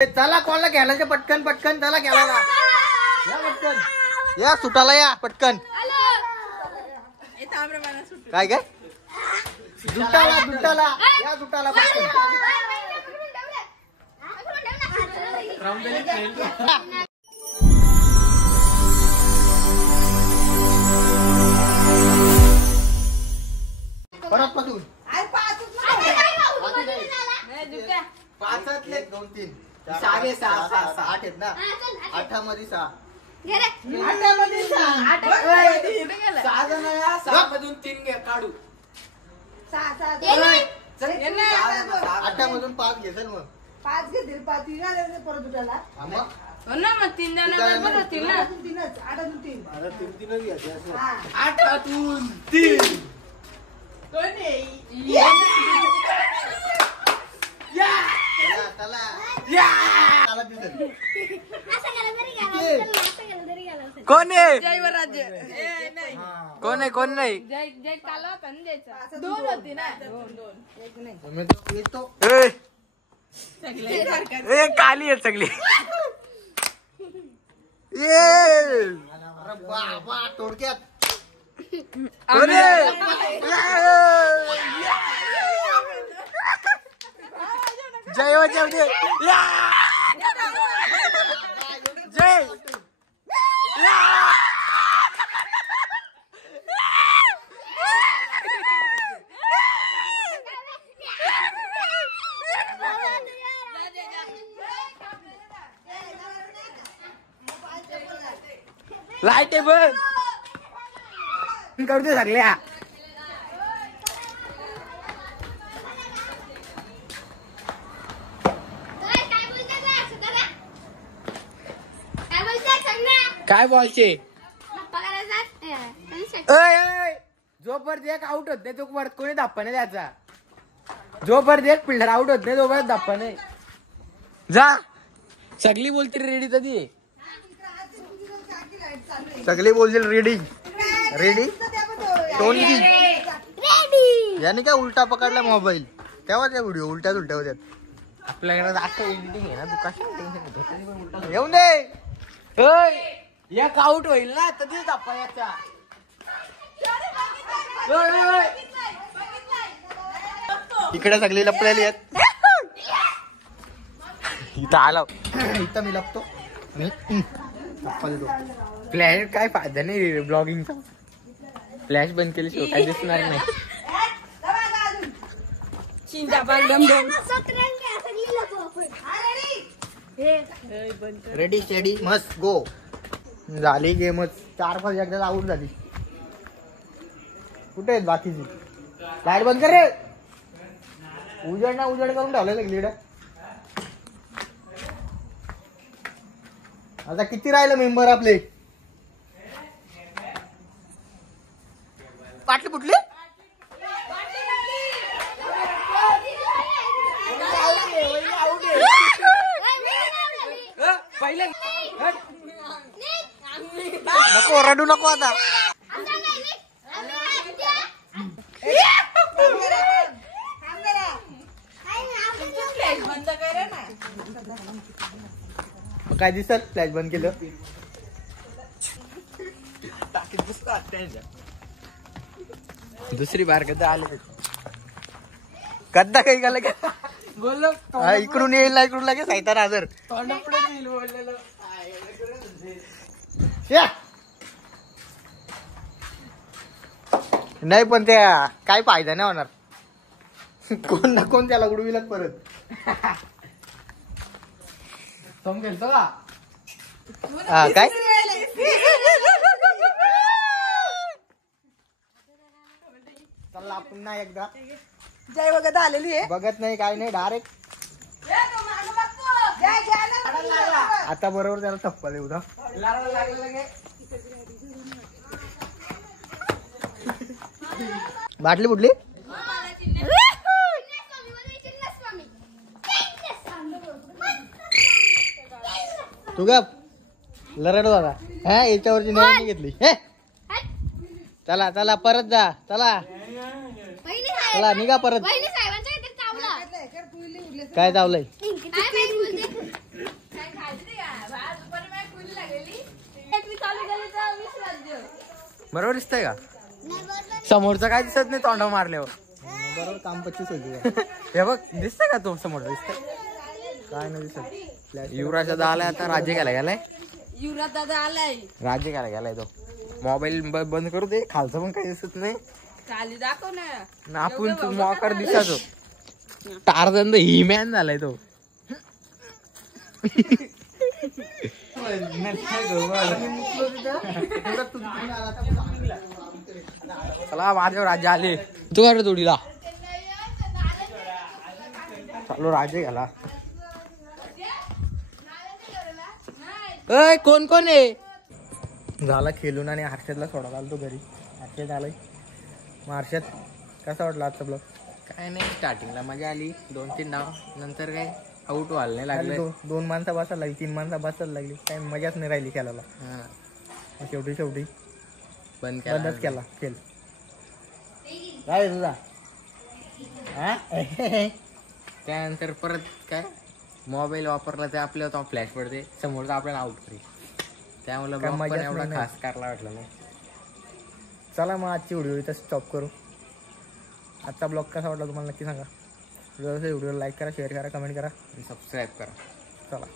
चला कोणाला घ्यायला पटकन पटकन चला घ्यायला या पटकन या सुटाला या पटकन काय काय दुटाला दुटाला या दुटाला पटकन परत पासून पाचातले 2 3 6 6 8 आहेत ना 8 मध्ये 6 6 जण या 6 मधून 3 घे काढू 8 मधून 5 घे चल मग 5 घेतील 5 3 परत उठाला हो ना मग 3 जण बरोबर होतील ना 3च 8 3 आता 3 घ्यायचे असं 8 3 कोण आहे कोण आहे कोण नाही जय काला होता ना द्यायचा 2 होती ना 2 काली आहे सगळी बाबा थोडक्यात जय हो जय जय लाईट आहे बघ करू दे सगळ्या काय बोलचे जोपर्यंत एक आउट होत नाही तोपर्यंत कोणी धप्पा नाही द्यायचा जोपर्यंत एक फिल्डर आउट होत नाही तोपर्यंत धप्पा नाही जा सगळी बोलते रेडी कधी सगळी बोलतील रेडी रेडी याने काय उलटा पकडला मोबाईल तेव्हा त्या व्हिडिओ उलट्याच उलट्या होत्यात आपल्याकडे जास्त एडिटिंग आहे ना तू कशा येऊन दे एक आउट होईल ना तरी धप्पा याचा इकडे सगळी लपलेली आहेत इथं आला इथं मी लपतो फ्लॅश काय फायदा नाही ब्लॉगिंगचा फ्लॅश बंद केल्याशिवाय काय दिसणार नाही रेडी स्टेडी मस्त गो झाली गेमच 4-5 एकदा आउट झाली कुठे आहेत बाकीची लाईट बंद कर रे उजड ना उजड करून ठेवलेलं लीड आता किती राहिलं मेंबर आपले पाटली फुटली पहिले नको रडू नको आता काय दिसत फ्लॅश बंद केलं दुसरी बार कदा आलं कदा काही गेलं का बोललो इकडून येईल ना इकडून लागे सायताना हजर नाही पण त्या काय फायदा नाही होणार कोण ना कोण त्याला उडविलात परत समजेल का काय चला पुन्हा एकदा जय बघत आलेली आहे बघत नाही काय नाही डायरेक्ट आता बरोबर त्याला थप्पा देऊ दा बाटली बुडली तू गप लरड दादा हा याच्यावरची नाही घेतली हे चला चला परत जा चला चला निघा परत काय चावलंय बरोबर दिसतंय का समोरचं काय दिसत नाही तोंडा मारल्यावर बरोबर काम 25 होती हे बघ दिसतंय का तो समोर दिसतंय काय नाही दिसत युवराज दादा आलाय आता राज्य घ्यायला गेलाय युवराज दादा आलाय राज्य घ्यायला गेलाय तो मोबाईल बंद करू दे खालचं पण काही दिसत नाही खाली दाखव ना ना आपण तू मॉकर दिसायचो टारजन ही मॅन झालाय तो चला माझ्यावर राज्य आले तू कर जोडीला चालू राज्य घ्याला अय कोण कोण आहे झाला खेळून आणि हर्षदला सोडायला आलो तो घरी हर्षद आलाय मग हर्षद कसा वाटला आजचा ब्लॉग काय नाही स्टार्टिंगला मजा आली 2-3 डाव नंतर काय आउट व्हायला नाही लागले दोन माणसं बसायला लागली 3 माणसं बसायला लागली काय मजाच नाही राहिली खेळायला मग शेवटी बंद बंदच केला खेळ काय आहे तुझा त्यानंतर परत काय मोबाईल वापरला ते आपल्या तो फ्लॅश पडते समोरचा आपल्याला आउट करी त्यामुळे काय ब्लॉग पण मजाच एवढा नाही. खास करायला वाटलं नाही चला मग आजची व्हिडिओ इथं स्टॉप करू आजचा ब्लॉग कसा वाटला तुम्हाला नक्की सांगा व्हिडिओला लाईक करा शेअर करा कमेंट करा सबस्क्राईब करा चला